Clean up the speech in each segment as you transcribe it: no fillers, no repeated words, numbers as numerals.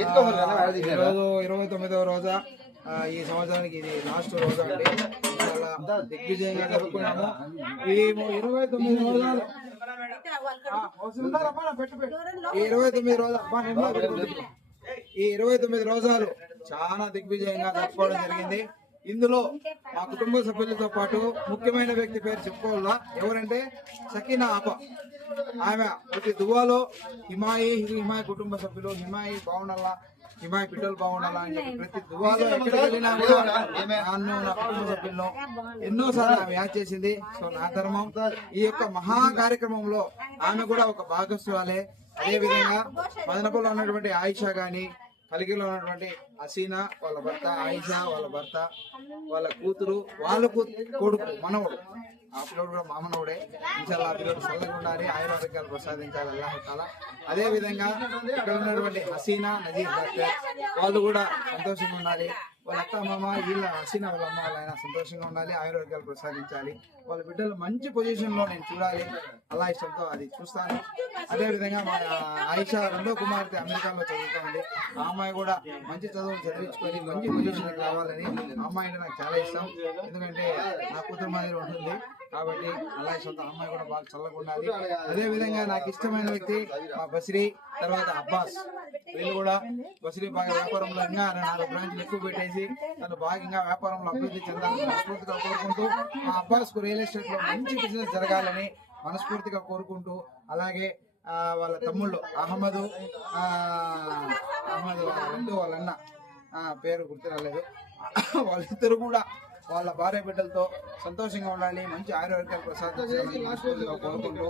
ఈరోజు 29వ రోజా. ఈ సంవత్సరానికి ఇది లాస్ట్ రోజా అండి. చాలా దిగ్విజయంగా జరుపుకున్నాము. ఈ 29 రోజాలు ఈ 29 రోజాలు చాలా దిగ్విజయంగా జరుపుకోవడం జరిగింది. ఇందులో మా కుటుంబ సభ్యులతో పాటు ముఖ్యమైన వ్యక్తి పేరు చెప్పుకోవాలా, ఎవరంటే సకీనా ఆప. ఆమె ప్రతి దువాలో హిమాయి కుటుంబ సభ్యులు హిమాయి బాగుండాలా, హిమాయి బిడ్డలు బాగుండాలా అని చెప్పి ప్రతి దువాలో ఎక్కడికి వెళ్ళినా కూడా నన్ను నా కుటుంబ సభ్యులను ఎన్నోసార్లు ఆమె యాడ్ చేసింది. సో నా ధర్మం ఈ యొక్క మహా కార్యక్రమంలో ఆమె కూడా ఒక భాగస్వాలే. అదేవిధంగా మదనపల్లిలో ఉన్నటువంటి ఆయిషా గాని, కలిగిలో ఉన్నటువంటి హసీనా వాళ్ళ భర్త, ఆయిషా వాళ్ళ భర్త, వాళ్ళ కూతురు, వాళ్ళ కొడుకు మనవడు, ఆ పిల్లడు కూడా మామనవుడే. ఇన్షాల్లా ఆ పిల్లడు చల్లగా ఉండాలి, ఆయుర్వేదికాలు ప్రసాదించాలి అల్లాహ్ తాలా. అదే విధంగా ఇక్కడ ఉన్నటువంటి హసీనా, నజీర్ డాక్టర్ వాళ్ళు కూడా సంతోషంగా ఉండాలి. వాళ్ళ అత్త మామ వీళ్ళ హసీనా వాళ్ళ అమ్మ వాళ్ళైనా సంతోషంగా ఉండాలి, ఆయుర్వేదికాలు ప్రసాదించాలి. వాళ్ళ బిడ్డలు మంచి పొజిషన్ లో నేను చూడాలి, అల్లా ఇష్టంతో అది చూస్తాను. అదేవిధంగా మా ఆయిషా రెండో కుమార్తె అమెరికాలో చదువుతుంది. ఆ అమ్మాయి కూడా మంచి చదువులు చదివించుకొని మంచి పొజిషన్ రావాలని, ఆ అమ్మాయి అంటే నాకు చాలా ఇష్టం. ఎందుకంటే నా కూతురు మాదిరి ఉంటుంది కాబట్టి అల్లా ఇష్టంతో అమ్మాయి కూడా బాగా చల్లగా ఉండాలి. అదే విధంగా నాకు ఇష్టమైన వ్యక్తి మా బసిరి, తర్వాత అబ్బాస్. వీళ్ళు కూడా బసిరి బాగా వ్యాపారంలో ఇంకా 4 బ్రాంచ్లు ఎక్కువ పెట్టేసి తను బాగా ఇంకా వ్యాపారంలో అభివృద్ధి చెందాలని మనస్ఫూర్తిగా కోరుకుంటూ, మా అబ్బాస్ కు రియల్ ఎస్టేట్ లో మంచి బిజినెస్ జరగాలని మనస్ఫూర్తిగా కోరుకుంటూ, అలాగే వాళ్ళ తమ్ముళ్ళు అహ్మద్ రెండో వాళ్ళ అన్న పేరు గుర్తు రాలేదు, వాళ్ళిద్దరు కూడా వాళ్ళ భార్య బిడ్డలతో సంతోషంగా ఉండాలి, మంచి ఆరోగ్యాలు ప్రసాదించాలని మనస్ఫూర్తిగా కోరుకుంటూ,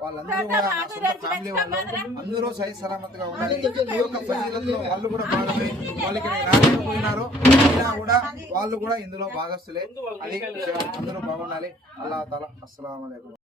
వాళ్ళందరూ కూడా నా సొంత ఫ్యామిలీ వాళ్ళు అందరూ సహి సలామత్గా ఉండాలి. ఈ యొక్క ఫజీలతో వాళ్ళు కూడా భాగమే. వాళ్ళు ఇక్కడ రాలేకపోయినారో అయినా కూడా వాళ్ళు కూడా ఇందులో భాగస్తులే. అది అందరూ బాగుండాలి. అల్లాహ్ తాలా. అస్సలాము అలైకుం.